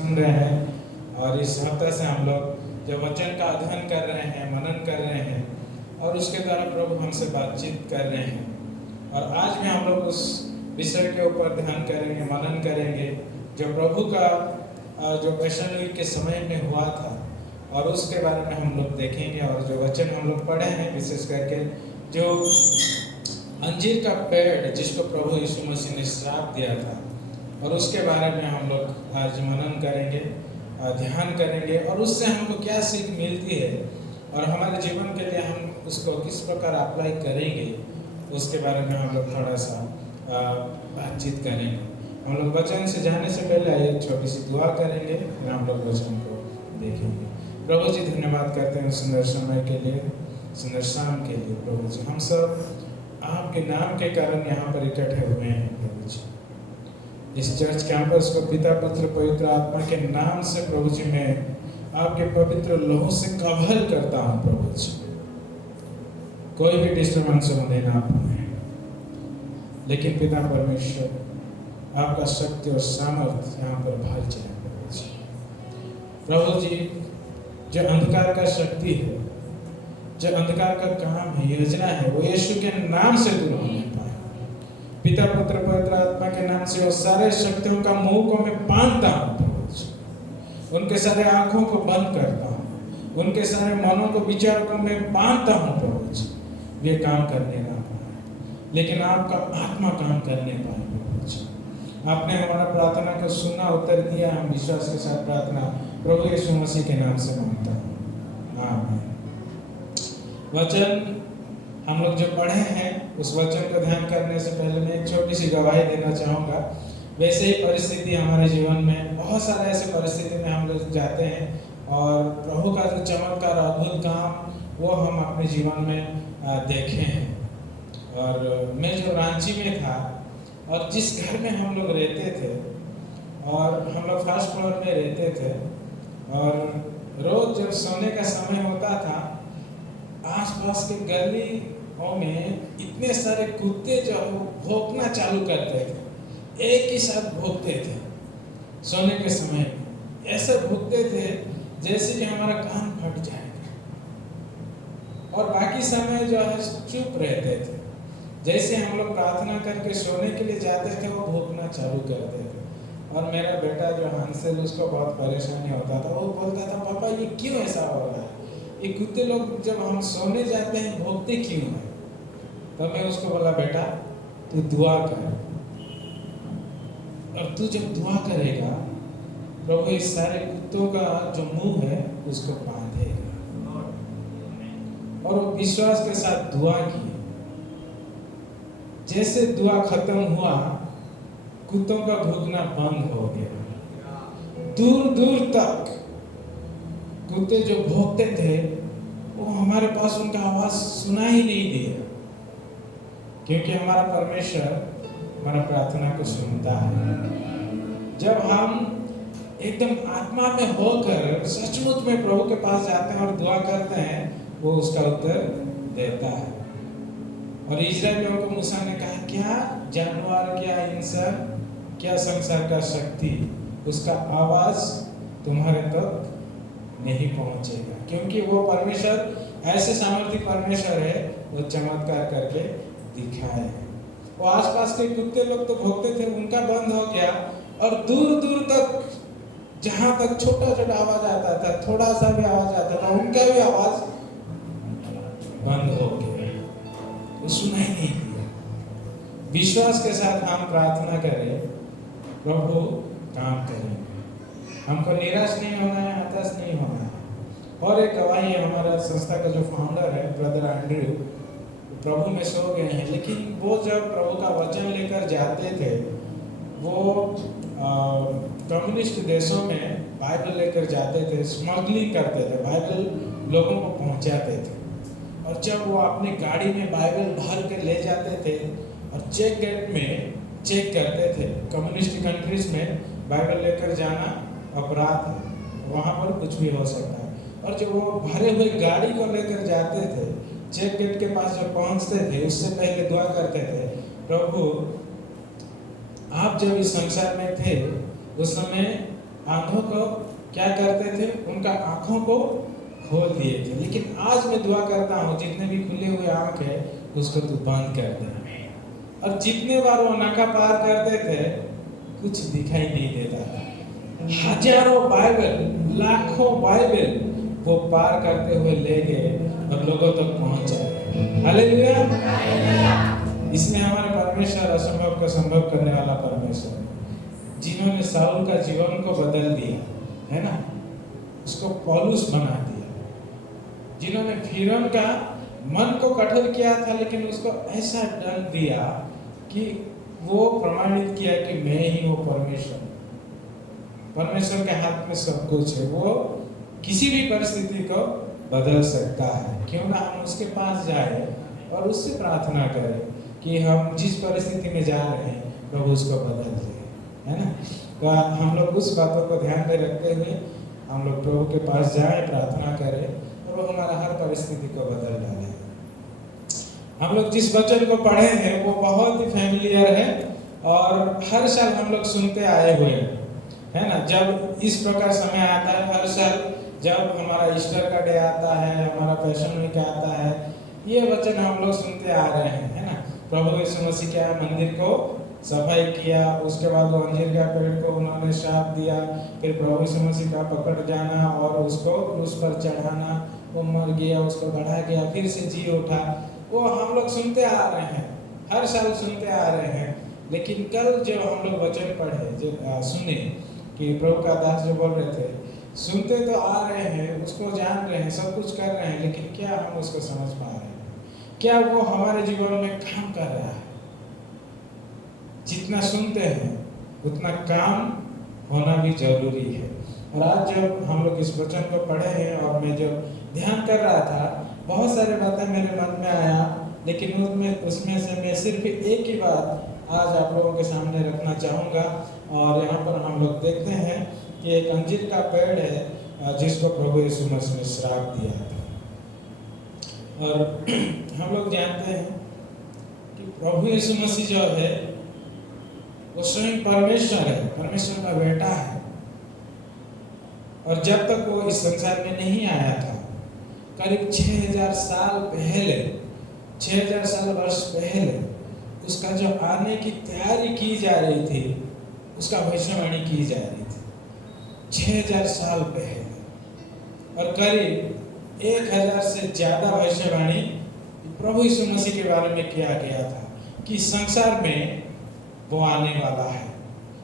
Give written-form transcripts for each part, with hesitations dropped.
सुन रहे हैं और इस हफ्ते से हम लोग जो वचन का अध्ययन कर रहे हैं, मनन कर रहे हैं और उसके द्वारा प्रभु हमसे बातचीत कर रहे हैं। और आज भी हम लोग उस विषय के ऊपर ध्यान करेंगे, मनन करेंगे जो प्रभु का जो पैशन वीक के समय में हुआ था और उसके बारे में हम लोग देखेंगे। और जो वचन हम लोग पढ़े हैं, विशेष करके जो अंजीर का पेड़ जिसको प्रभु यीशु मसीह ने श्राप दिया था और उसके बारे में हम लोग आज मनन करेंगे, ध्यान करेंगे और उससे हमको क्या सीख मिलती है और हमारे जीवन के लिए हम उसको किस प्रकार अप्लाई करेंगे, उसके बारे में हम लोग थोड़ा सा बातचीत करेंगे। हम लोग वचन से जाने से पहले एक छोटी सी दुआ करेंगे, फिर हम लोग वचन को देखेंगे। प्रभु जी, धन्यवाद करते हैं सुंदर समय के लिए, सुंदर शाम के लिए। प्रभु जी, हम सब आपके नाम के कारण यहाँ पर इकट्ठे हुए हैं। प्रभु जी, इस चर्च कैंपस को पिता, पुत्र, पवित्र आत्मा के नाम से प्रभु जी मैं आपके पवित्र लहू से कवर करता हूँ। प्रभु जी, कोई भी डिस्टर्बेंस होने ना पाए, लेकिन पिता परमेश्वर आपका शक्ति और सामर्थ्य यहाँ पर भर जाए। प्रभु जी, प्रभु जी, जो अंधकार का शक्ति है, जो अंधकार का काम है, योजना है, वो यीशु के नाम से दूर होने पाए। पिता, पुत्र, पवित्र आत्मा के नाम से वो सारे शक्तियों का मुंह को मैं बांधता हूँ। प्रभु जी, उनके सारे आंखों को बंद करता हूँ, उनके सारे मनों को, विचारों को मैं बांधता हूँ। प्रभु जी, ये काम करने ना पाए, लेकिन आपका आत्मा काम करने पाए। प्रभु जी, आपने हमारा प्रार्थना को सुना, उत्तर दिया। हम विश्वास के साथ प्रार्थना प्रभु यीशु मसीह के नाम से मांगता हूँ, आमीन। वचन हम लोग जो पढ़े हैं, उस वचन को ध्यान करने से पहले मैं एक छोटी सी गवाही देना चाहूँगा। वैसे ही परिस्थिति हमारे जीवन में, बहुत सारे ऐसे परिस्थिति में हम लोग जाते हैं और प्रभु का जो चमत्कार, अद्भुत काम, वो हम अपने जीवन में देखे हैं। और मैं जो रांची में था और जिस घर में हम लोग रहते थे, और हम लोग फर्स्ट फ्लोर में रहते थे, और रोज जब सोने का समय होता था, आसपास के गलियों में इतने सारे कुत्ते जो भौंकना चालू करते थे, एक ही साथ भौंकते थे। सोने के समय ऐसे भौंकते थे जैसे कि हमारा कान फट जाएगा, और बाकी समय जो है चुप रहते थे। जैसे हम लोग प्रार्थना करके सोने के लिए जाते थे, वो भौंकना चालू करते थे। और मेरा बेटा जो हंसेल, उसको बहुत परेशानी होता था। वो बोलता था, पापा ये क्यों ऐसा हो रहा है, ये कुत्ते लोग जब हम सोने जाते हैं भौंकते क्यों हैं? तो मैं उसको बोला, बेटा तू दुआ कर, और तू जब दुआ करेगा प्रभु इस सारे कुत्तों का जो मुंह है उसको बांधेगा। और वो विश्वास के साथ दुआ की। जैसे दुआ खत्म हुआ, कुत्तों का भौंकना बंद हो गया। दूर दूर तक कुत्ते जो भौंकते थे, वो हमारे पास उनका आवाज सुना ही नहीं दिया, क्योंकि हमारा परमेश्वर हमारा प्रार्थना को सुनता है। जब हम एकदम आत्मा में होकर सचमुच में प्रभु के पास जाते हैं और दुआ करते हैं, वो उसका उत्तर देता है। और इस्राएलियों को मूसा ने कहा, क्या जानवर, क्या इंसान, क्या संसार का शक्ति, उसका आवाज तुम्हारे तक नहीं पहुंचेगा, क्योंकि वो परमेश्वर ऐसे सामर्थ्य परमेश्वर है, वो चमत्कार करके दिखाए। वो आसपास के कुत्ते लोग तो भौंकते थे, उनका बंद हो गया, और दूर दूर तक जहां तक छोटा छोटा आवाज आता था, थोड़ा सा भी आवाज आता था, उनका भी आवाज बंद हो गया, वो सुनाई नहीं दिया। विश्वास के साथ हम प्रार्थना करें, प्रभु काम करेंगे। हमको निराश नहीं होना है, हताश नहीं होना है। और एक गवाही है, हमारा संस्था का जो फाउंडर है ब्रदर एंड्रयू, प्रभु में सो गए हैं, लेकिन वो जब प्रभु का वचन लेकर जाते थे, वो कम्युनिस्ट देशों में बाइबल लेकर जाते थे, स्मगलिंग करते थे, बाइबल लोगों को पहुंचाते थे। और जब वो अपनी गाड़ी में बाइबल भर के ले जाते थे और चेक गेट में चेक करते थे, कम्युनिस्ट कंट्रीज में बाइबल लेकर जाना अपराध है, वहाँ पर कुछ भी हो सकता है। और जब वो भरे हुए गाड़ी को लेकर जाते थे, चेक गेट के पास जब पहुँचते थे, उससे पहले दुआ करते थे, प्रभु आप जब इस संसार में थे उस समय आंखों को क्या करते थे, उनका आंखों को खोल दिए थे। लेकिन आज मैं दुआ करता हूँ जितने भी खुले हुए आंख है उसको तू बंद कर दे। और जितने बार वो नाका पार करते थे कुछ दिखाई नहीं देता था। हजारों बाइबल, लाखों बाइबल वो पार करते हुए ले गए और लोगों तक पहुंचाए। हालेलुया। इसमें हमारे परमेश्वर असंभव को संभव करने वाला परमेश्वर है, जिन्होंने साउल का जीवन को बदल दिया है ना, उसको पौलुस बना दिया, जिन्होंने फिरौन का मन को कठोर किया था लेकिन उसको ऐसा दंड दिया कि वो प्रमाणित किया कि मैं ही वो परमेश्वर। परमेश्वर के हाथ में सब कुछ है, वो किसी भी परिस्थिति को बदल सकता है। क्यों ना हम उसके पास जाए और उससे प्रार्थना करें कि हम जिस परिस्थिति में जा रहे हैं प्रभु उसको बदल दे, है ना। तो हम लोग उस बातों को ध्यान में रखते हुए हम लोग प्रभु के पास जाएं, प्रार्थना करें और वो हमारा हर परिस्थिति को बदल डाले। हम लोग जिस वचन को पढ़े हैं वो बहुत ही फैमिलियर है और हर साल हम लोग सुनते आए हुए हैं, है ना। जब इस प्रकार समय आता है, हर साल जब हमारा ईस्टर का डे आता है, हमारा पैशन वीक आता है, ये वचन हम लोग सुनते आ रहे हैं, है ना। प्रभु यीशु मसीह क्या मंदिर को सफाई किया, उसके बाद वो अंजीर का पेड़ को उन्होंने श्राप दिया, फिर प्रभु यीशु मसीह का पकड़ जाना और उसको क्रूस पर चढ़ाना, वो मर गया, उसको बढ़ा गया, फिर से जी उठा, वो हम लोग सुनते आ रहे हैं, हर साल सुनते आ रहे हैं। लेकिन कल जब हम लोग वचन पढ़े, जब सुने कि प्रभु का दास जो बोल रहे थे, सुनते तो आ रहे हैं, उसको जान रहे हैं, सब कुछ कर रहे हैं, लेकिन क्या हम उसको समझ पा रहे हैं, क्या वो हमारे जीवन में काम कर रहा है। जितना सुनते हैं उतना काम होना भी जरूरी है। और आज जब हम लोग इस वचन को पढ़े हैं और मैं जब ध्यान कर रहा था, बहुत सारे बातें मेरे मन में आया, लेकिन उसमें से मैं सिर्फ एक ही बात आज आप लोगों के सामने रखना चाहूँगा। और यहाँ पर हम लोग देखते हैं कि एक अंजीर का पेड़ है जिसको प्रभु यीशु मसीह ने श्राप दिया था। और हम लोग जानते हैं कि प्रभु यीशु मसीह जो है वो स्वयं परमेश्वर है, परमेश्वर का बेटा है। और जब तक वो इस संसार में नहीं आया था, करीब 6000 साल पहले, 6000 साल वर्ष पहले उसका जो आने की तैयारी की जा रही थी, उसका भविष्यवाणी की जा रही थी 6000 साल पहले। और करीब 1000 से ज्यादा भविष्यवाणी प्रभु यीशु मसीह के बारे में किया गया था कि संसार में वो आने वाला है,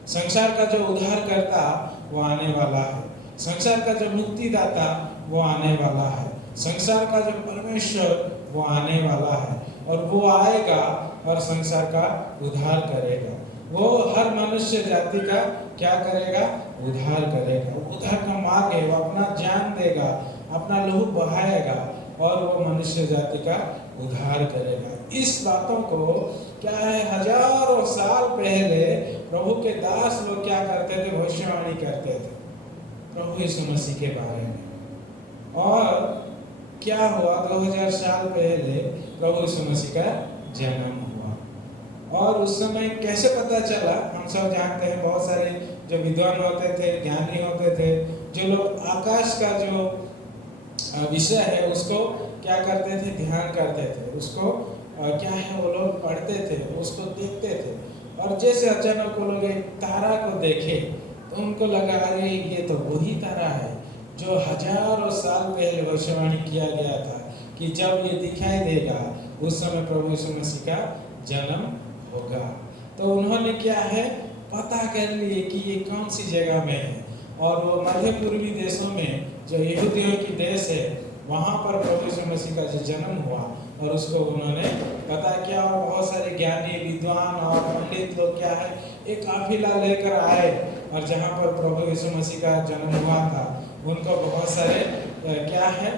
संसार का जो उद्धारकर्ता वो आने वाला है, संसार का जो मुक्तिदाता वो आने वाला है, संसार का जो परमेश्वर वो आने वाला है। और वो आएगा और संसार का उद्धार करेगा। वो हर मनुष्य जाति का क्या करेगा, उद्धार करेगा। उद्धार का मार्ग है, वो अपना जान देगा, अपना लहू बहाएगा और वो मनुष्य जाति का उद्धार करेगा। इस बातों को क्या है, हजारों साल पहले प्रभु के दास लोग क्या करते थे, भविष्यवाणी करते थे प्रभु यीशु मसीह के बारे में। और क्या हुआ, 2000 साल पहले प्रभु यीशु मसीह का जन्म हुआ। और उस समय कैसे पता चला, हम सब जानते हैं, बहुत सारे जो विद्वान होते थे, ज्ञानी होते थे, जो लोग आकाश का जो विषय है उसको क्या करते थे, ध्यान करते थे, उसको क्या है वो लोग पढ़ते थे, उसको देखते थे। और जैसे अचानक वो लोग एक तारा को देखे तो उनको लगा, अरे ये तो वही तारा है जो हजारों साल पहले भविष्यवाणी किया गया था कि जब ये दिखाई देगा उस समय प्रभु यीशु मसीह का जन्म होगा। तो उन्होंने क्या है, पता कर लिए कि ये कौन सी जगह में है। और वो मध्य पूर्वी देशों में जो यहूदियों की देश है, वहाँ पर प्रभु यीशु मसीह का जो जन्म हुआ और उसको उन्होंने पता किया। और बहुत सारे ज्ञानी, विद्वान और पंडित लोग क्या है, एक काफिला लेकर आए और जहाँ पर प्रभु यीशु मसीह का जन्म हुआ था उनको बहुत सारे क्या है,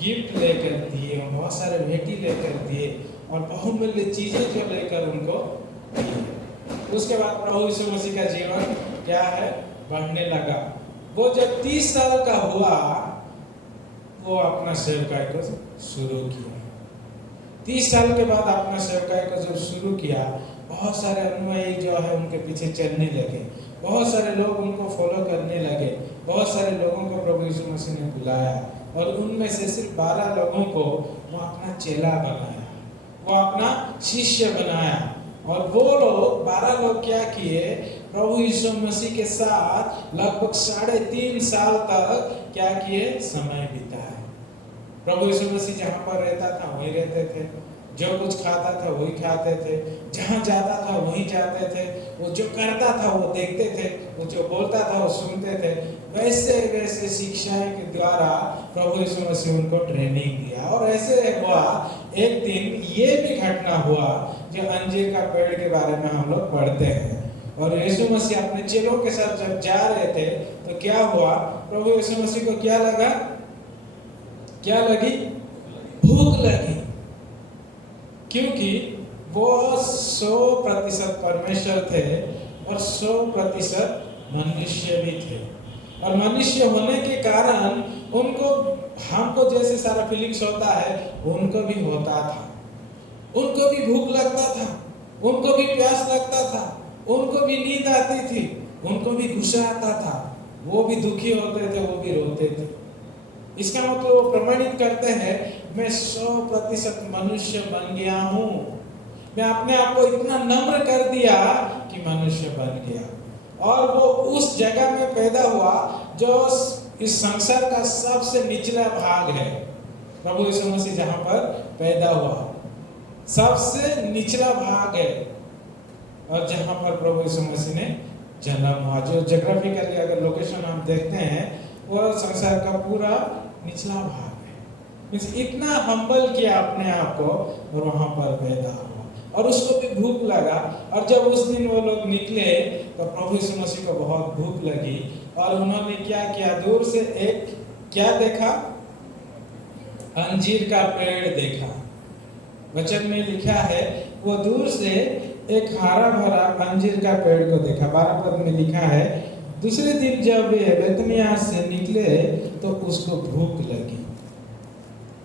गिफ्ट लेकर दिए, बहुत सारे भेंटी लेकर दिए और बहुमूल्य चीजें जो लेकर उनको दिए। उसके बाद प्रभु यीशु मसीह का जीवन क्या है, बढ़ने लगा। वो जब 30 साल का हुआ वो अपना सेवकाई को शुरू किया। 30 साल के बाद अपना सेवकाई को जब शुरू किया, बहुत सारे अनुयायी जो है उनके पीछे चलने लगे बहुत सारे लोग उनको फॉलो करने लगे। बहुत सारे लोगों को प्रभु यीशु मसीह ने बुलाया और उनमें से सिर्फ 12 लोगों को वो अपना चेला बनाया, वो अपना शिष्य बनाया। और वो लोग 12 लोग क्या किए, प्रभु यीशु मसीह के साथ लगभग 3.5 साल तक क्या किए, समय बिताए। प्रभु यीशु मसीह जहाँ पर रहता था वहीं रहते थे, जो कुछ खाता था वही खाते थे, जहाँ जाता था वहीं जाते थे, वो जो करता था वो देखते थे, वो जो बोलता था वो सुनते थे। वैसे वैसे शिक्षाएं के द्वारा प्रभु यीशु मसीह उनको ट्रेनिंग दिया। और ऐसे हुआ, एक दिन ये भी घटना हुआ जो अंजीर का पेड़ के बारे में हम लोग पढ़ते हैं। और यीशु मसीह अपने चेलों के साथ जब जा रहे थे तो क्या हुआ, प्रभु यीशु मसीह को क्या लगा, क्या लगी, भूख लगी। क्योंकि वो 100% परमेश्वर थे और 100% मनुष्य भी थे। और मनुष्य होने के कारण उनको, हमको जैसे सारा फीलिंग्स होता है उनको भी होता था। उनको भी भूख लगता था, उनको भी प्यास लगता था, उनको भी नींद आती थी, उनको भी गुस्सा आता था, वो भी दुखी होते थे, वो भी रोते थे। इसका मतलब वो प्रमाणित करते हैं, मैं 100% मनुष्य बन गया हूँ। मैं अपने आप को इतना नम्र कर दिया कि मनुष्य बन गया। और वो उस जगह में पैदा हुआ जो इस संसार का सबसे निचला भाग है। प्रभु यीशु मसीह जहाँ पर पैदा हुआ सबसे निचला भाग है, और जहाँ पर प्रभु यीशु मसीह ने जन्म हुआ, जो ज्योग्राफिकली अगर लोकेशन हम देखते हैं वो संसार का पूरा निचला भाग है। मींस इतना हम्बल किया अपने आप को और वहाँ पर पैदा हुआ। और उसको भी भूख लगा। और जब उस दिन वो लोग निकले तो प्रभु यीशु मसीह को बहुत भूख लगी और उन्होंने क्या किया, दूर से एक क्या देखा, अंजीर का पेड़ देखा। वचन में लिखा है वो दूर से एक हरा भरा अंजीर का पेड़ को देखा। 12 पद में लिखा है, दूसरे दिन जब वे बेतनिय्याह से निकले तो उसको भूख लगी।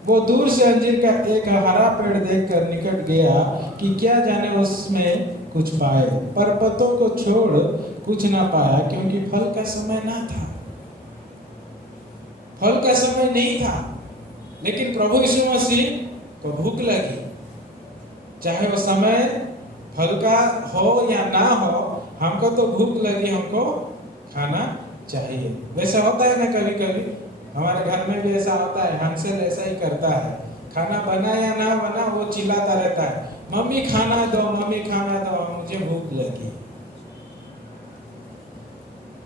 वो दूर से अंजीर का एक हरा पेड़ देखकर निकट गया कि क्या जाने उसमें कुछ पाए, पर पत्तों को छोड़ कुछ ना पाया, क्योंकि फल का समय ना था, फल का समय नहीं था। लेकिन प्रभु यीशु मसीह को भूख लगी, चाहे वो समय फल का हो या ना हो, हमको तो भूख लगी, हमको खाना चाहिए। वैसा होता है ना, कभी कभी हमारे घर में भी ऐसा होता है, हंसल ऐसा ही करता है, खाना बना या ना बना वो चिल्लाता रहता है, मम्मी खाना दो, मम्मी खाना दो, मुझे भूख लगी।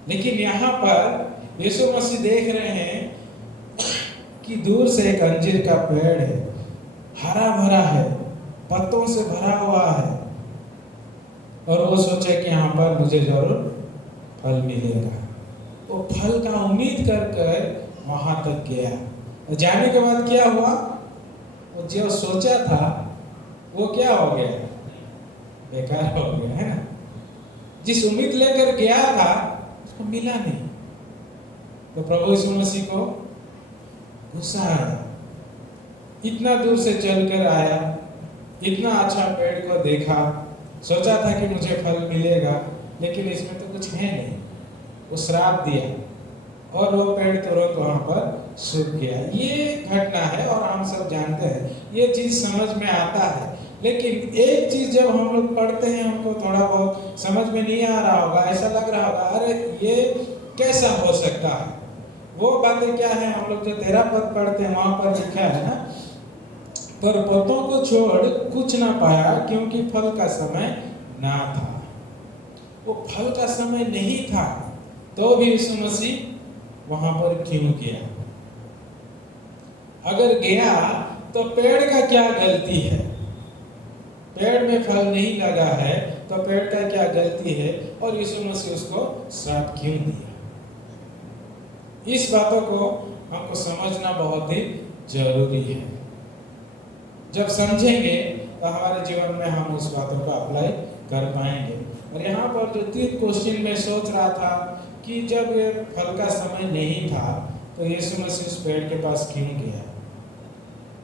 लेकिन यहाँ पर यीशु मसीह देख रहे हैं कि दूर से एक अंजीर का पेड़ है, हरा भरा है, पत्तों से भरा हुआ है, और वो सोचे कि यहाँ पर मुझे जरूर फल मिलेगा। वो फल का उम्मीद कर वहां तक गया। और जाने के बाद क्या हुआ, वो जो सोचा था वो क्या हो गया, बेकार हो गया, है ना। जिस उम्मीद लेकर गया था उसको मिला नहीं। तो प्रभु यीशु मसीह को गुस्सा आया, इतना दूर से चलकर आया, इतना अच्छा पेड़ को देखा, सोचा था कि मुझे फल मिलेगा, लेकिन इसमें तो कुछ है नहीं। वो श्राप दिया और वो पेड़ तुरंत वहां पर सूख गया। ये घटना है और हम सब जानते हैं, ये चीज समझ में आता है। लेकिन एक चीज जब हम लोग पढ़ते हैं हमको थोड़ा बहुत समझ में नहीं आ रहा होगा, ऐसा लग रहा होगा अरे ये कैसा हो सकता है। वो बातें क्या है, हम लोग जो 13 पद पढ़ते हैं वहां पर लिखा है ना, पर पत्तों को छोड़ कुछ ना पाया, क्योंकि फल का समय ना था। वो फल का समय नहीं था, तो भी यीशु मसीह वहां पर क्यों गया? अगर गया तो पेड़ का क्या गलती है? पेड़ में फल नहीं लगा है तो पेड़ का क्या गलती है? और यीशु मसीह उसको श्राप क्यों दिया? इस बातों को हमको समझना बहुत ही जरूरी है। जब समझेंगे तो हमारे जीवन में हम उस बातों को अप्लाई कर पाएंगे। और यहाँ पर जो 3 क्वेश्चन में सोच रहा था कि जब ये फल का समय नहीं था तो यीशु मसीह उस पेड़ के पास क्यों गया,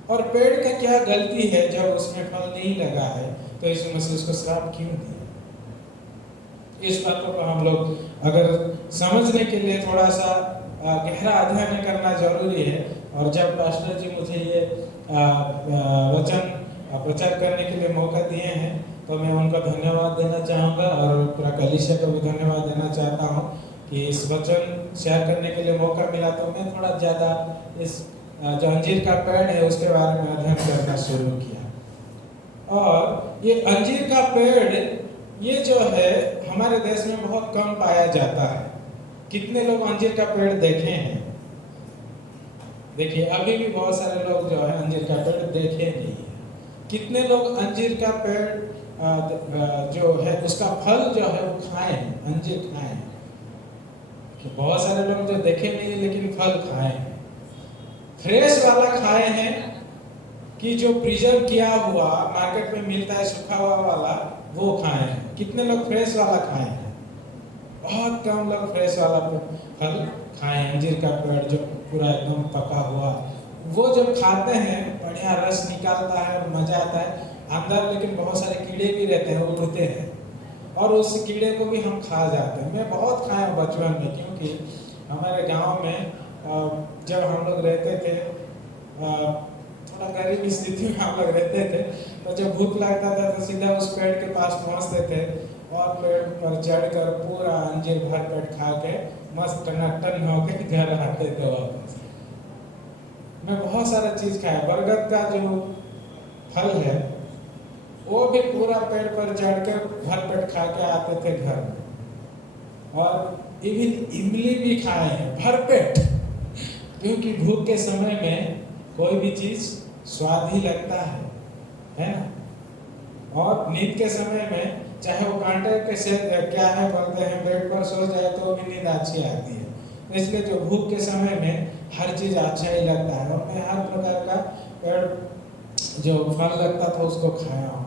और पेड़ का क्या गलती है जब उसमें फल नहीं लगा है तो यीशु मसीह उसको श्राप क्यों दिया? इस बातों को हम लोग अगर समझने के लिए थोड़ा सा गहरा अध्ययन करना जरूरी है। और जब पास्टर जी मुझे ये वचन प्रचार करने के लिए मौका दिए हैं तो मैं उनका धन्यवाद देना चाहूँगा और पूरा कलीसिया को भी धन्यवाद देना चाहता हूँ कि इस वचन शेयर करने के लिए मौका मिला। तो मैं थोड़ा ज़्यादा इस जो अंजीर का पेड़ है उसके बारे में अध्ययन करना शुरू किया। और ये अंजीर का पेड़ ये जो है हमारे देश में बहुत कम पाया जाता है। कितने लोग अंजीर का पेड़ देखे हैं? देखिए अभी भी बहुत सारे लोग जो है अंजीर का पेड़ देखे नहीं है। कितने लोग अंजीर का पेड़ जो है उसका फल जो है वो खाए हैं, अंजीर खाए हैं? कि बहुत सारे लोग जो देखे नहीं है लेकिन फल खाए हैं। फ्रेश वाला खाए हैं कि जो प्रिजर्व किया हुआ मार्केट में मिलता है सूखा हुआ वाला वो खाए हैं? कितने लोग फ्रेश वाला खाए हैं? बहुत कम लोग फ्रेश वाला फल खाए हैं। अंजीर का पेड़ जो पूरा एकदम पका हुआ वो जब खाते हैं बढ़िया रस निकालता है, मजा आता है अंदर, लेकिन बहुत सारे कीड़े भी रहते हैं, उड़ते हैं और उस कीड़े को भी हम खा जाते हैं। मैं बहुत खाया हूँ बचपन में, क्योंकि हमारे गांव में जब हम लोग रहते थे थोड़ा गरीब स्थिति में हम लोग रहते थे, तो जब भूख लगता था तो सीधा उस पेड़ के पास पहुंचते थे और पेड़ पर चढ़कर पूरा अंजीर भर पेट खा के मस्त टनाटन होके घर आते थे वापस। मैं बहुत सारा चीज खाया। बरगद का जो फल है वो भी पूरा पेड़ पर चढ़कर भर पेट खा के आते थे घर में। और इवन इमली भी खाए हैं भर पेट, क्योंकि भूख के समय में कोई भी चीज स्वाद ही लगता है ना। और नींद के समय में चाहे वो कांटे के से क्या है बोलते हैं बेड पर सो जाए तो भी नींद अच्छी आती है। तो इसलिए जो भूख के समय में हर चीज अच्छा ही लगता है। और मैं हर प्रकार का पेड़ जो फल लगता था उसको खाया हूँ।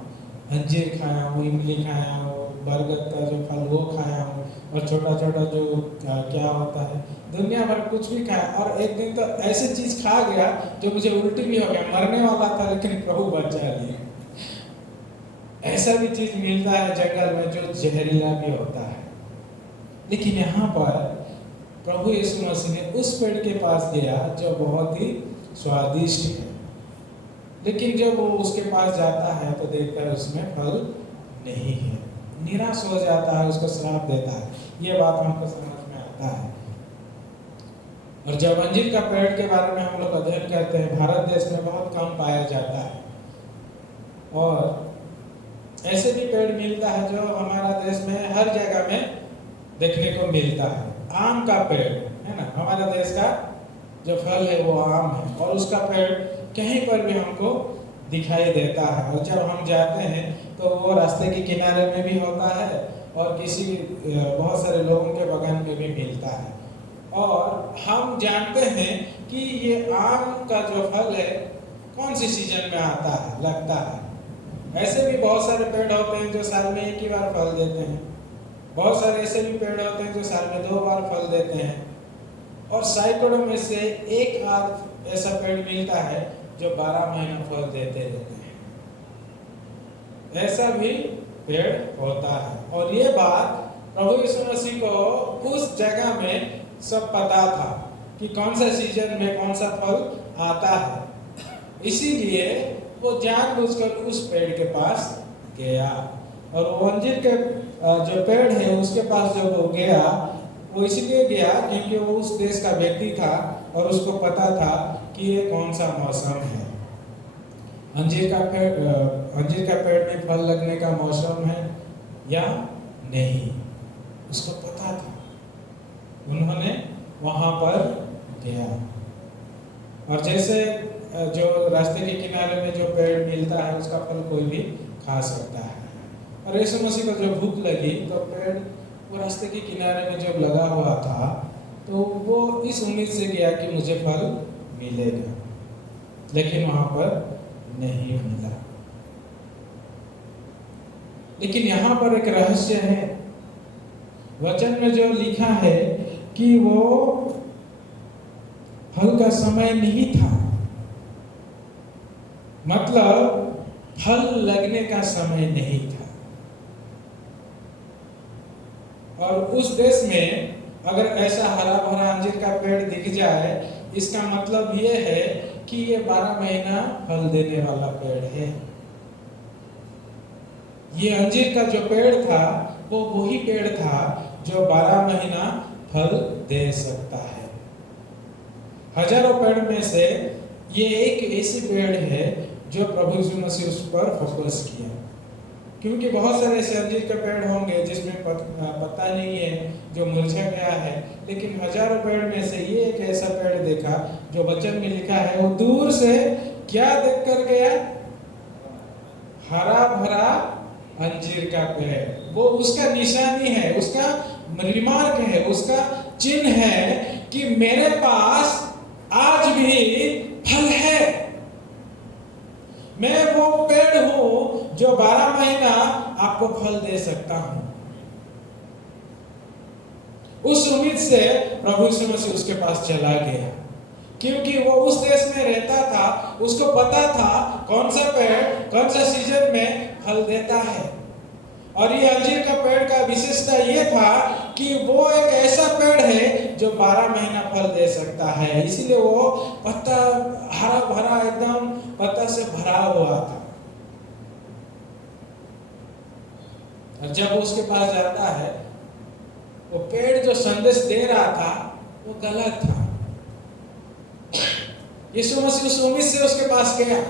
अंजीर खाया हूँ, इमली खाया हूँ, बरगद का जो फल वो खाया हूँ, और छोटा छोटा जो क्या होता है दुनिया भर कुछ भी खाया। और एक दिन तो ऐसी चीज खा गया जो मुझे उल्टी भी हो गया, मरने वाला था लेकिन प्रभु बचा लिया। ऐसा भी चीज मिलता है जंगल में जो जहरीला भी होता है। लेकिन यहाँ पर प्रभु यीशु मसीह ने उस पेड़ के पास गया जो बहुत ही स्वादिष्ट है, लेकिन जब वो उसके पास जाता है तो देखता है उसमें फल नहीं है, निराश हो जाता है, उसको श्राप देता है। ये बात हमको समझ में आता है। और जब अंजीर का पेड़ के बारे में हम लोग अध्ययन करते हैं, भारत देश में बहुत कम पाया जाता है। और ऐसे भी पेड़ मिलता है जो हमारा देश में हर जगह में देखने को मिलता है। आम का पेड़ है ना, हमारा देश का जो फल है वो आम है, और उसका पेड़ कहीं पर भी हमको दिखाई देता है। और जब हम जाते हैं तो वो रास्ते के किनारे में भी होता है और किसी बहुत सारे लोगों के बगान में भी मिलता है। और हम जानते हैं कि ये आम का जो फल है कौन सी सीजन में आता है, लगता है। ऐसे भी बहुत सारे पेड़ होते हैं जो साल में एक ही बार फल देते हैं। बहुत सारे ऐसे भी पेड़ होते हैं जो साल में 2 बार फल देते हैं। और सैकड़ों में से एक आध ऐसा पेड़ मिलता है जो 12 महीना फल देते रहते हैं। ऐसा भी पेड़ होता है। और ये बात प्रभु यीशु मसीह को उस जगह में सब पता था कि कौन सा सीजन में कौन सा फल आता है। इसीलिए वो जानबूझकर उस पेड़ के पास गया। और वो अंजीर के जो पेड़ है उसके पास जब वो गया, वो इसलिए गया क्योंकि वो उस देश का व्यक्ति था और उसको पता था कि ये कौन सा मौसम है। अंजीर का पेड़ में फल लगने का मौसम है या नहीं, उसको पता था। उन्होंने वहां पर गया। और जैसे जो रास्ते के किनारे में जो पेड़ मिलता है उसका फल कोई भी खा सकता है। और यीशु मसीह को जब भूख लगी तो पेड़ वो रास्ते के किनारे में जब लगा हुआ था तो वो इस उम्मीद से गया कि मुझे फल मिलेगा, लेकिन वहां पर नहीं मिला। लेकिन यहाँ पर एक रहस्य है। वचन में जो लिखा है कि वो फल का समय नहीं था, मतलब फल लगने का समय नहीं था। और उस देश में अगर ऐसा हरा भरा अंजीर का पेड़ दिख जाए, इसका मतलब ये है कि ये 12 महीना फल देने वाला पेड़ है। ये अंजीर का जो पेड़ था वो वही पेड़ था जो 12 महीना फल दे सकता है। हजारों पेड़ में से ये एक ऐसी पेड़ है जो प्रभु यीशु मसीह उस पर फोकस किया, क्योंकि बहुत सारे ऐसे अंजीर के पेड़ होंगे जिसमें पत्ता नहीं है, जो मुरझा गया है, लेकिन हजारों पेड़ में से ये एक ऐसा पेड़ देखा जो वचन में लिखा है, वो दूर से क्या देख कर गया? हरा भरा अंजीर का पेड़। वो उसका निशानी है, उसका रिमार्क है, उसका चिन्ह है कि मेरे पास आज भी फल है। मैं वो पेड़ हूं जो 12 महीना आपको फल दे सकता हूं। उस उम्मीद से प्रभु यीशु मसीह उसके पास चला गया, क्योंकि वो उस देश में रहता था, उसको पता था कौन सा पेड़ कौन सा सीजन में फल देता है। और ये अंजीर का पेड़ का विशेषता ये था कि वो एक ऐसा पेड़ है जो 12 महीना फल दे सकता है, इसीलिए वो पत्ता हरा भरा एकदम पत्ता से भरा हुआ था। और जब वो उसके पास जाता है, वो पेड़ जो संदेश दे रहा था वो गलत था। यीशु मसीह उस उम्मीद से उसके पास गया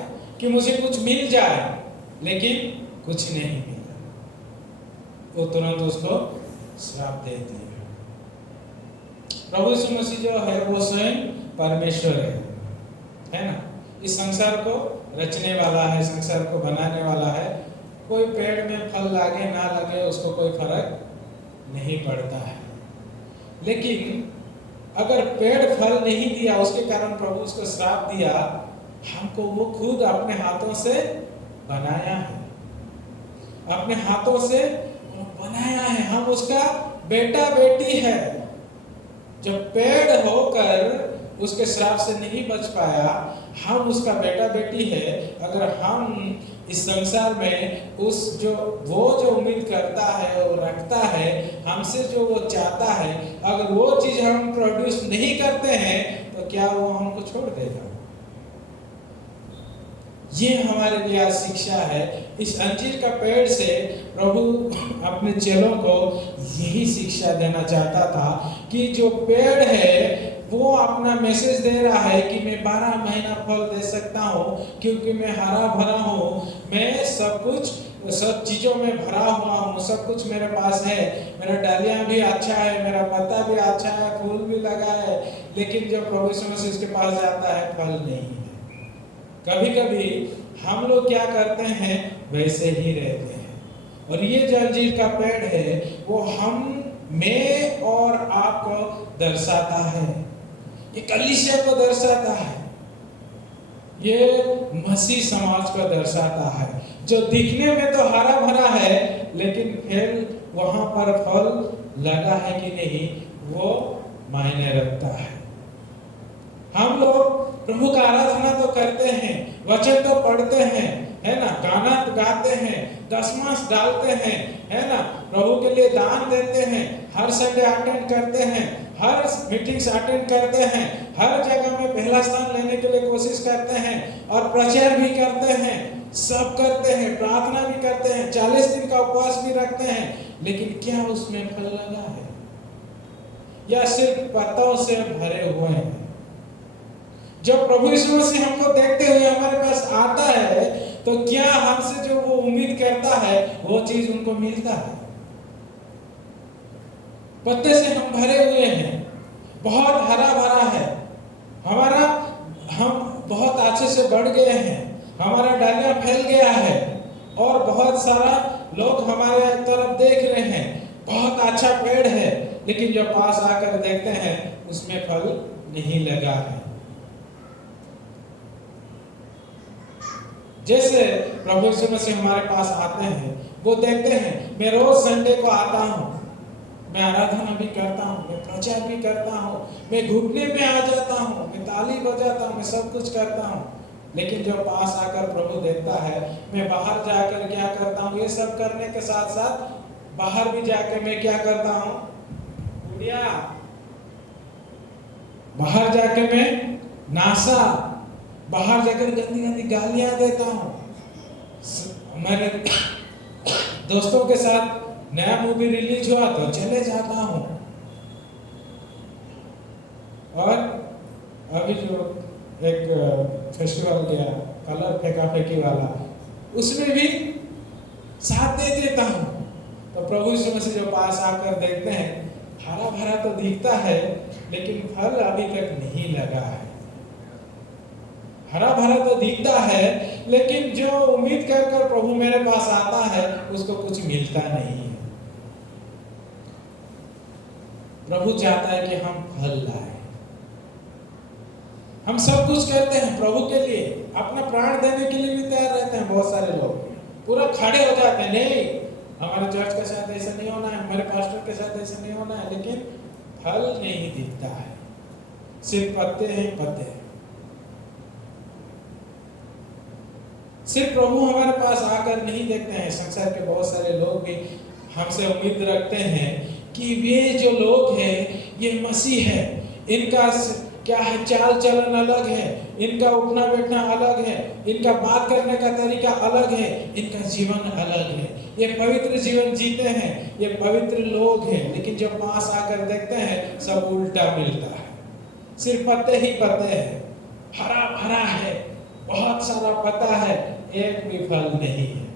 कि मुझे कुछ मिल जाए, लेकिन कुछ नहीं मिला। वो तुरंत उसको श्राप दे दिया। प्रभु यीशु मसीह जो है वो स्वयं परमेश्वर है ना। इस संसार को रचने वाला है, संसार को बनाने वाला है। कोई पेड़ में फल लगे ना लगे उसको कोई फर्क नहीं पड़ता है, लेकिन अगर पेड़ फल नहीं दिया, उसके कारण प्रभु उसको श्राप दिया, हमको वो खुद अपने हाथों से बनाया है, अपने हाथों से बनाया है। हम उसका बेटा बेटी है। जब पेड़ होकर उसके श्राप से नहीं बच पाया, हम उसका बेटा बेटी है। अगर हम इस संसार में वो जो उम्मीद करता है और रखता है, हमसे जो वो चाहता है, अगर वो चीज हम प्रोड्यूस नहीं करते हैं तो क्या वो हमको छोड़ देगा? ये हमारे लिए आज शिक्षा है। इस अंजीर का पेड़ से प्रभु अपने चेलों को यही शिक्षा देना चाहता था कि जो पेड़ है वो अपना मैसेज दे रहा है कि मैं 12 महीना फल दे सकता हूँ, क्योंकि मैं हरा भरा हूँ, मैं सब चीजों में भरा हुआ हूँ, सब कुछ मेरे पास है। मेरा डालियां भी अच्छा है, मेरा पत्ता भी अच्छा है, फूल भी लगा है, लेकिन जब प्रभु यीशु मसीह उसके पास जाता है फल नहीं है। कभी कभी हम लोग क्या करते हैं, वैसे ही रहते हैं। और ये जो अंजीर का पेड़ है वो मैं और आपको दर्शाता है, ये कलीसिया को दर्शाता है, ये मसीह समाज को दर्शाता है, जो दिखने में तो हरा भरा है, लेकिन फिर वहां पर फल लगा है कि नहीं वो मायने रखता है। हम लोग प्रभु का आराधना तो करते हैं, वचन तो पढ़ते हैं, है ना, गाना तो गाते हैं, दशमांश डालते हैं, है ना, प्रभु के लिए दान देते हैं, हर संडे अटेंड करते हैं, हर मीटिंग्स अटेंड करते हैं, हर जगह में पहला स्थान लेने के लिए कोशिश करते हैं, और प्रचार भी करते हैं, सब करते हैं, प्रार्थना भी करते हैं, 40 दिन का उपवास भी रखते हैं, लेकिन क्या उसमें फल लगा है या सिर्फ पत्तों से भरे हुए हैं? जब प्रभु यीशु मसीह हमको देखते हुए हमारे पास आता है तो क्या हमसे जो वो उम्मीद करता है वो चीज उनको मिलता है? पत्ते से हम भरे हुए हैं, बहुत हरा भरा है, हम बहुत अच्छे से बढ़ गए हैं, हमारा डालियां फैल गया है, और बहुत सारा लोग हमारे तरफ देख रहे हैं, बहुत अच्छा पेड़ है, लेकिन जब पास आकर देखते हैं उसमें फल नहीं लगा है। जैसे प्रभु यीशु मसीह हमारे पास आते हैं, वो देखते हैं मैं रोज संडे को आता हूँ, मैं आराधना भी करता हूँ, मैं प्रचार भी करता हूँ, मैं घुटने में आ जाता हूँ, मैं ताली बजाता हूँ, मैं सब कुछ करता हूँ, लेकिन जब पास आकर प्रभु देखता है मैं बाहर जाकर क्या करता हूँ, ये सब करने के साथ साथ बाहर भी जाकर मैं क्या करता हूँ, गुड़िया, बाहर जाकर मैं नासा, बाहर जाकर गंदी गंदी गालियां देता हूँ। मैंने दोस्तों के साथ नया मूवी रिलीज हुआ तो चले जाता हूँ। और अभी जो एक फेस्टिवल गया कलर फेंका फेंकी वाला, उसमें भी साथ दे देता हूँ। तो प्रभु यीशु मसीह जो पास आकर देखते हैं, हरा भरा तो दिखता है लेकिन फल अभी तक नहीं लगा है। हरा भरा तो दिखता है लेकिन जो उम्मीद कर कर प्रभु मेरे पास आता है उसको कुछ मिलता नहीं है। प्रभु चाहता है कि हम फल लाए। हम सब कुछ करते हैं प्रभु के लिए, अपना प्राण देने के लिए भी तैयार रहते हैं। बहुत सारे लोग पूरा खड़े हो जाते हैं, नहीं हमारे चर्च के साथ ऐसा नहीं होना है, हमारे पास्टर के साथ ऐसा नहीं होना है, लेकिन फल नहीं दिखता है, सिर्फ पत्ते हैं पत्ते। सिर्फ प्रभु हमारे पास आकर नहीं देखते हैं। संसार के बहुत सारे लोग भी हमसे उम्मीद रखते हैं कि ये जो लोग हैं ये मसीह है, इनका क्या है, चाल चलन अलग है, इनका उठना बैठना अलग है, इनका बात करने का तरीका अलग है, इनका जीवन अलग है, ये पवित्र जीवन जीते हैं, ये पवित्र लोग हैं। लेकिन जब पास आकर देखते हैं सब उल्टा मिलता है, सिर्फ पत्ते ही पत्ते हैं, हरा भरा है, बहुत सारा पता है, एक भी फल नहीं है।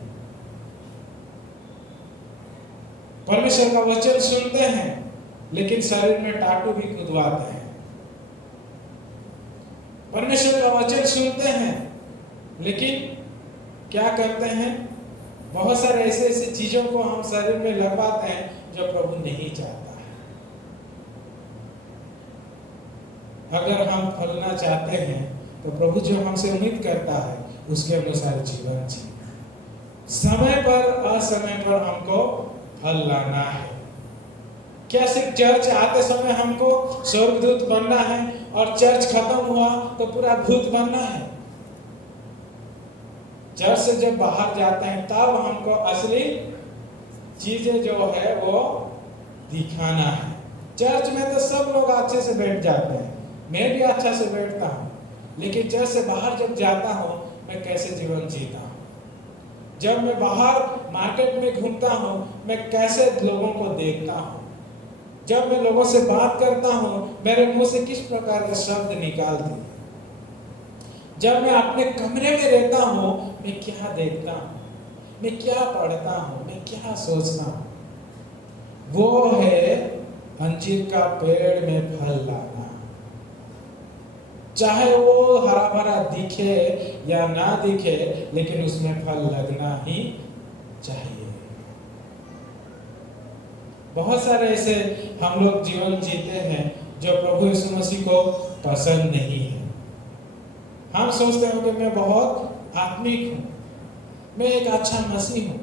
परमेश्वर का वचन सुनते हैं लेकिन शरीर में टाटू भी खुदवाते हैं। परमेश्वर का वचन सुनते हैं लेकिन क्या करते हैं, बहुत सारे ऐसे ऐसे चीजों को हम शरीर में लगवाते हैं जो प्रभु नहीं चाहता है। अगर हम फलना चाहते हैं तो प्रभु जो हमसे उम्मीद करता है उसके अनुसार जीवन जिए। समय पर असमय पर हमको फल लाना है। क्या सिर्फ चर्च आते समय हमको स्वर्गदूत बनना है और चर्च खत्म हुआ तो पूरा भूत बनना है? चर्च से जब बाहर जाते हैं तब हमको असली चीजें जो है वो दिखाना है। चर्च में तो सब लोग अच्छे से बैठ जाते हैं, मैं भी अच्छा से बैठता हूँ, लेकिन चर्च से बाहर जब जाता हूँ मैं कैसे जीवन जीता हूँ, जब मैं बाहर मार्केट में घूमता हूँ मैं कैसे लोगों को देखता हूँ, जब मैं लोगों से बात करता हूँ मेरे मुंह से किस प्रकार के शब्द निकालते हैं, जब मैं अपने कमरे में रहता हूँ मैं क्या देखता हूँ, मैं क्या पढ़ता हूँ, मैं क्या सोचता हूँ, वो है अंजीर का पेड़ में फल लाना। चाहे वो हरा भरा दिखे या ना दिखे लेकिन उसमें फल लगना ही चाहिए। बहुत सारे ऐसे हम लोग जीवन जीते हैं जो प्रभु यीशु मसीह को पसंद नहीं है। हम सोचते हैं कि मैं बहुत आत्मिक हूँ, मैं एक अच्छा मसीह हूँ,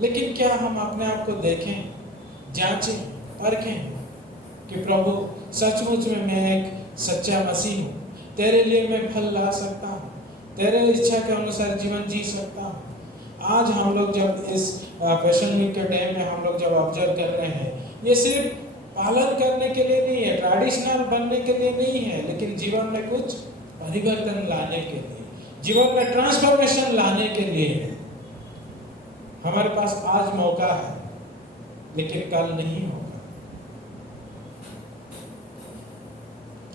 लेकिन क्या हम अपने आप को देखें, जांचें, परखें कि प्रभु सचमुच में मैं एक सच्चा मसीह हूँ, तेरे लिए मैं फल ला सकता हूँ, तेरे इच्छा के अनुसार जीवन जी सकता हूँ। आज हम लोग जब इस पैशन वीक के टाइम में हम लोग जब ऑब्जर्व कर रहे हैं, ये सिर्फ पालन करने के लिए नहीं है, ट्रेडिशनल बनने के लिए नहीं है, लेकिन जीवन में कुछ परिवर्तन लाने के लिए, जीवन में ट्रांसफॉर्मेशन लाने के लिए है। हमारे पास आज मौका है लेकिन कल नहीं होगा।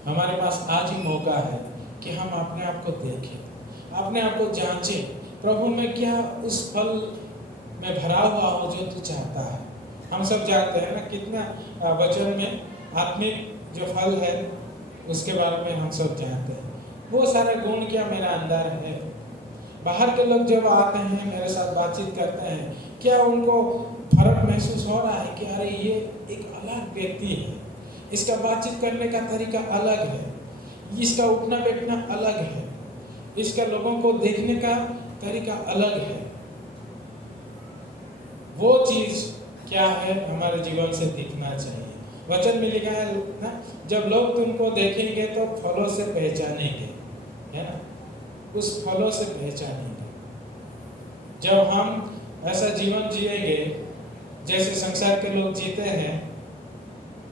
हमारे पास आज ही मौका है कि हम अपने आप को देखें, अपने आप को जांचें, प्रभु में क्या उस फल में भरा हुआ हो जो तू चाहता है। हम सब जानते हैं ना कितना वचन में आत्मिक जो फल है उसके बारे में हम सब जानते हैं। वो सारे गुण क्या मेरा अंदर है। बाहर के लोग जब आते हैं मेरे साथ बातचीत करते हैं, क्या उनको फर्क महसूस हो रहा है कि अरे ये एक अलग व्यक्ति है, इसका बातचीत करने का तरीका अलग है, इसका उठना बैठना अलग है, इसका लोगों को देखने का तरीका अलग है। वो चीज क्या है हमारे जीवन से दिखना चाहिए। वचन में लिखा है ना, जब लोग तुमको देखेंगे तो फलों से पहचानेंगे, है ना, उस फलों से पहचानेंगे। जब हम ऐसा जीवन जिएंगे जैसे संसार के लोग जीते हैं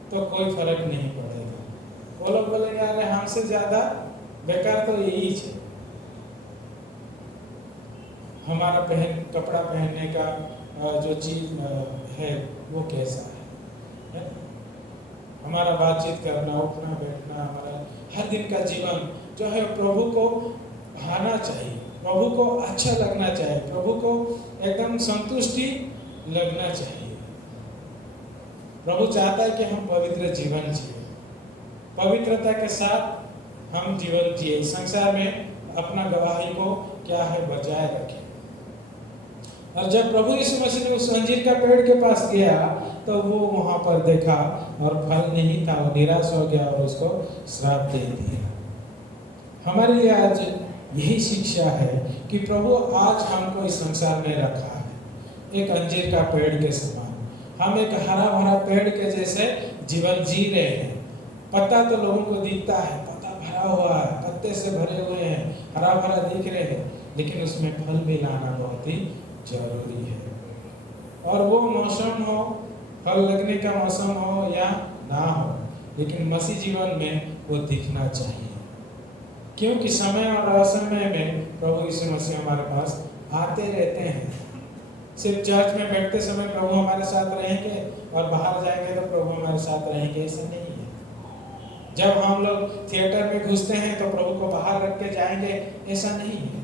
तो कोई फर्क नहीं पड़ेगा। वो लोग बोलेंगे अरे हमसे ज्यादा बेकार तो यही है, हमारा कपड़ा पहनने का जो चीज है वो कैसा है? हमारा बातचीत करना, उठना बैठना, हमारा हर दिन का जीवन जो है प्रभु को भाना चाहिए, प्रभु को अच्छा लगना चाहिए, प्रभु को एकदम संतुष्टि लगना चाहिए। प्रभु चाहता है कि हम पवित्र जीवन जिए, पवित्रता के साथ हम जीवन जिए, संसार में अपना गवाही को क्या है बचाए रखें। और जब प्रभु यीशु मसीह ने उस अंजीर का पेड़ के पास गया तो वो वहां पर देखा और फल नहीं था, वो निराश हो गया और उसको श्राप दे दिया। हमारे लिए आज यही शिक्षा है कि प्रभु आज हमको इस संसार में रखा है एक अंजीर का पेड़ के समान। हम एक हरा भरा पेड़ के जैसे जीवन जी रहे हैं। पत्ता तो लोगों को दिखता है, पत्ता भरा हुआ है, पत्ते से भरे हुए हैं, हरा भरा दिख रहे हैं, लेकिन उसमें फल भी लाना बहुत ही जरूरी है। और वो मौसम हो, फल लगने का मौसम हो या ना हो, लेकिन मसीह जीवन में वो दिखना चाहिए, क्योंकि समय और असमय में प्रभु यीशु मसीह हमारे पास आते रहते हैं। सिर्फ चर्च में बैठते समय प्रभु हमारे साथ रहेंगे और बाहर जाएंगे तो प्रभु हमारे साथ रहेंगे, ऐसा नहीं है। जब हम लोग थिएटर में घुसते हैं तो प्रभु को बाहर रख के जाएंगे, ऐसा नहीं है।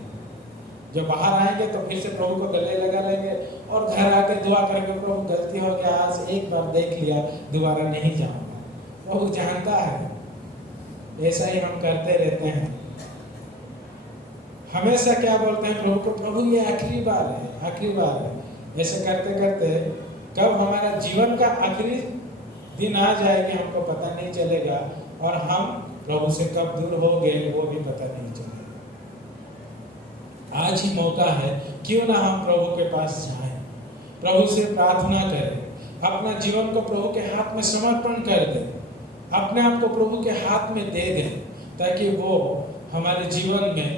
जब बाहर आएंगे तो फिर से प्रभु को गले लगा लेंगे और घर आके दुआ करेंगे, प्रभु गलती हो गया, आज एक बार देख लिया, दोबारा नहीं जाऊंगा। प्रभु जानता है, ऐसा ही हम करते रहते हैं। हमेशा क्या बोलते हैं प्रभु को, प्रभु ये आखिरी बार है, आखिरी बार है। ऐसे करते करते कब हमारा जीवन का आखिरी दिन आ जाएगा हमको पता नहीं चलेगा, और हम प्रभु से कब दूर हो गए वो भी पता नहीं चलेगा। आज ही मौका है, क्यों ना हम प्रभु के पास जाएं, प्रभु से प्रार्थना करें, अपना जीवन को प्रभु के हाथ में समर्पण कर दें, अपने आप को प्रभु के हाथ में दे दें, ताकि वो हमारे जीवन में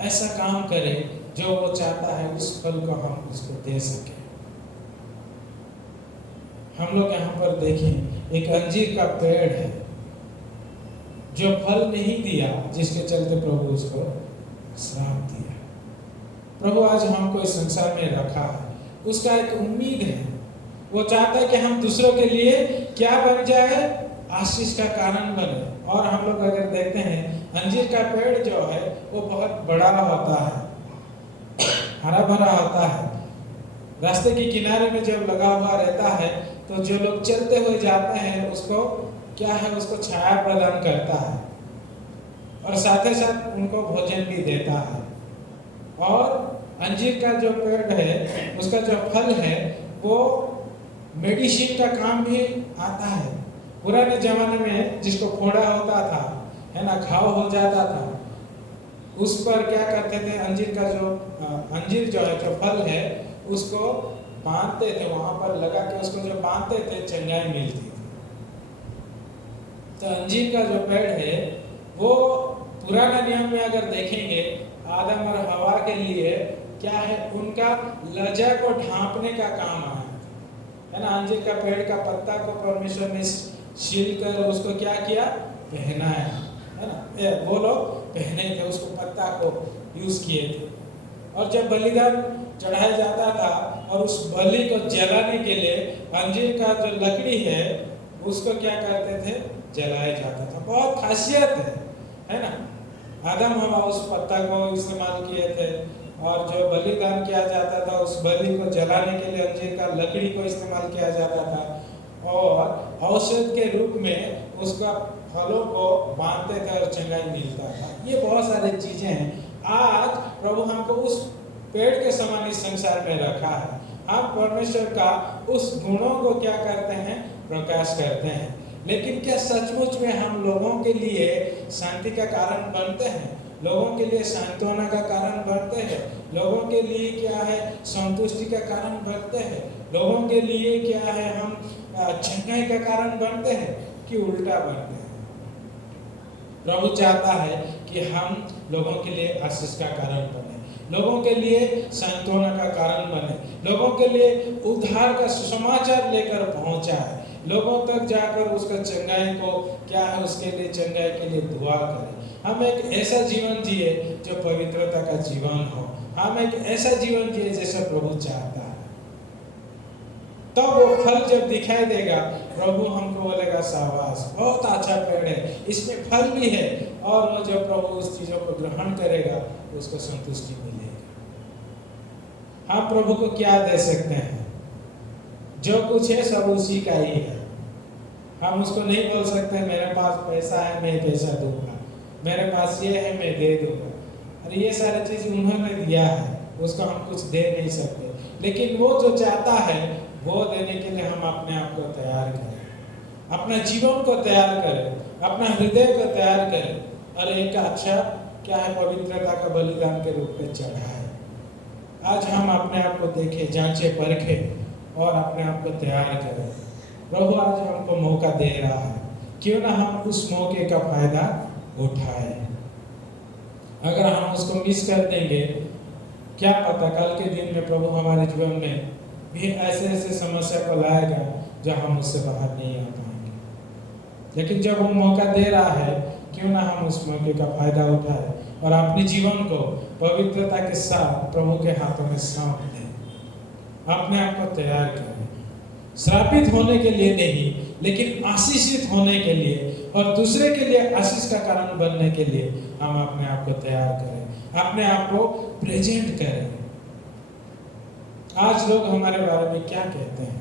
ऐसा काम करे जो वो चाहता है, उस फल को हम उसको दे सके। हम लोग यहाँ पर देखें एक अंजीर का पेड़ है जो फल नहीं दिया, जिसके चलते प्रभु उसको श्राप दिया। प्रभु आज हमको इस संसार में रखा है, उसका एक उम्मीद है। वो चाहता है कि हम दूसरों के लिए क्या बन जाए, आशीष का कारण बने। और हम लोग अगर देखते हैं अंजीर का पेड़ जो है वो बहुत बड़ा होता है, हरा भरा होता है, रास्ते के किनारे में जब लगा हुआ रहता है तो जो लोग चलते हुए जाते हैं उसको क्या है, उसको छाया प्रदान करता है और साथ ही साथ उनको भोजन भी देता है। और अंजीर का जो पेड़ है उसका जो फल है वो मेडिसिन का काम भी आता है। पुराने जमाने में जिसको फोड़ा होता था, है ना, घाव हो जाता था, उस पर क्या करते थे, अंजीर जो है जो फल है उसको बांधते थे, वहां पर लगा के उसको जो बांधते थे चंगाई मिलती थी। तो अंजीर का जो पेड़ है वो पुराना नियम में अगर देखेंगे आदम और हवा के लिए क्या है, उनका लज्जा को ढांपने का काम आया है ना। अंजीर का पेड़ का पत्ता को परमेश्वर ने छील कर उसको क्या किया, पहनाया, है ना। वो लोग पहने थे, उसको पत्ता को यूज किए थे। और जब बलिदान चढ़ाया जाता था और उस बलि को जलाने के लिए अंजीर का जो लकड़ी है उसको क्या करते थे, जलाया जाता था। बहुत खासियत है ना। आदम हवा उस पत्ता को इस्तेमाल किए थे और जो बलिदान किया जाता था उस बलि को जलाने के लिए अंजीर का लकड़ी को इस्तेमाल किया जाता था और औषध के रूप में उसका फलों को बांधते थे और चंगाई मिलता था। ये बहुत सारी चीजें हैं। आज प्रभु हमको उस पेड़ के समान इस संसार में रखा है। हम परमेश्वर का उस गुणों को क्या करते हैं, प्रकाश करते हैं। लेकिन क्या सचमुच में हम लोगों के लिए शांति का कारण बनते हैं, लोगों के लिए सांत्वना का कारण बनते हैं, लोगों के लिए क्या है संतुष्टि का कारण बनते हैं, लोगों के लिए क्या है हम चंगाई का कारण बनते हैं कि उल्टा बनते हैं। प्रभु चाहता है कि हम लोगों के लिए आशीष का कारण बने। लोगों के लिए सांत्वना का कारण बने, लोगों के लिए उद्धार का सुसमाचार लेकर पहुंचा है, लोगों तक जाकर उसका चंगाई को क्या है उसके लिए चंगाई के लिए दुआ करें। हम एक ऐसा जीवन जिए जो पवित्रता का जीवन हो, हम एक ऐसा जीवन जिए जैसा प्रभु चाहता है। तब वो फल जब दिखाई देगा, प्रभु हमको बोलेगा शाबाश, बहुत अच्छा पेड़ है, इसमें फल भी है। और वो जब प्रभु उस चीजों को ग्रहण करेगा उसको संतुष्टि मिलेगी। हम प्रभु को क्या दे सकते हैं? जो कुछ है सब उसी का ही है। हम उसको नहीं बोल सकते मेरे पास पैसा है मैं पैसा दूंगा, मेरे पास ये है मैं दे दूंगा। अरे ये सारी चीज उन्होंने दिया है, उसको हम कुछ दे नहीं सकते। लेकिन वो जो चाहता है वो देने के लिए हम अपने आप को तैयार करें, अपना जीवन को तैयार करें, अपना हृदय को तैयार करें और एक अच्छा क्या है पवित्रता का बलिदान के रूप में चढ़ाए। आज हम अपने आप को देखें, जांचे परखें और अपने आप को तैयार करें। प्रभु आज हमको मौका दे रहा है, क्यों ना हम उस मौके का फायदा उठाएं। अगर हम उसको मिस कर देंगे, क्या पता कल के दिन में प्रभु हमारे जीवन में भी ऐसे ऐसे समस्या को लाएगा जो हम उससे बाहर नहीं आ पाएंगे। लेकिन जब वो मौका दे रहा है, क्यों ना हम उस मौके का फायदा उठाएं और अपने जीवन को पवित्रता के साथ प्रभु के हाथों में सौंप दें, अपने आप को तैयार करें, श्रापित होने के लिए नहीं लेकिन आशीषित होने के लिए और दूसरे के लिए आशीष का कारण बनने के लिए हम अपने आप को तैयार करें, अपने आप को प्रेजेंट करें। आज लोग हमारे बारे में क्या कहते हैं?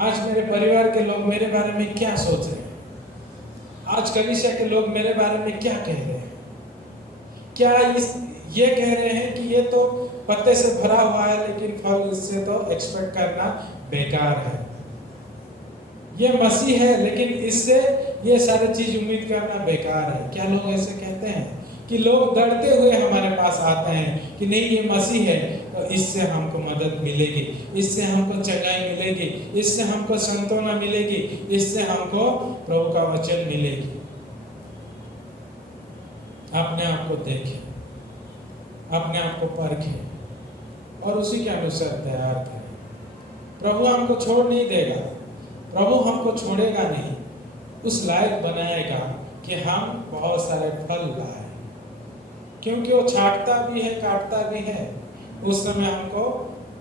आज मेरे परिवार के लोग मेरे बारे में क्या सोच रहे हैं? आज कलीसिया के लोग मेरे बारे में क्या कह रहे हैं? क्या ये कह रहे हैं कि ये तो पत्ते से भरा हुआ है लेकिन फल इससे तो एक्सपेक्ट करना बेकार है। ये मसीह है लेकिन इससे ये सारी चीज उम्मीद करना बेकार है। क्या लोग ऐसे कहते हैं? कि लोग डरते हुए हमारे पास आते हैं कि नहीं ये मसीह है तो इससे हमको मदद मिलेगी, इससे हमको चंगाई मिलेगी, इससे हमको सांत्वना मिलेगी, इससे हमको प्रभु का वचन मिलेगी। अपने आप को देखें, अपने आप को परखें और उसी के अनुसार तैयार करें। प्रभु हमको छोड़ नहीं देगा, प्रभु हमको छोड़ेगा नहीं, उस लायक बनाएगा कि हम बहुत सारे फल लाए, क्योंकि वो छांटता भी है काटता भी है। उस समय हमको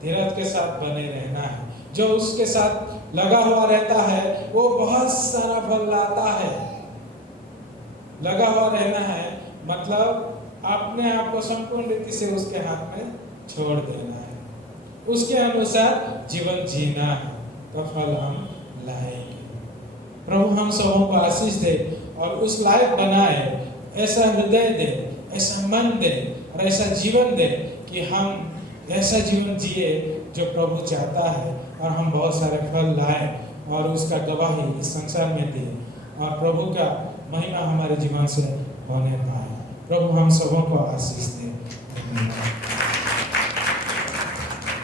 धीरज के साथ बने रहना है। जो उसके साथ लगा हुआ रहता है वो बहुत सारा फल लाता है। लगा हुआ रहना है मतलब अपने आप को संपूर्ण रीति से उसके हाथ में छोड़ देना है, उसके अनुसार जीवन जीना है, तो फल हम लाएंगे। प्रभु हम सबों को आशीष दे और उस लायक बनाए, ऐसा हृदय दे, ऐसा मन दे और ऐसा जीवन दे कि हम ऐसा जीवन जिए जो प्रभु चाहता है और हम बहुत सारे फल लाए और उसका गवाही इस संसार में दे और प्रभु का महिमा हमारे जीवन से होने पाए। प्रभु हम सबों को आशीष दे।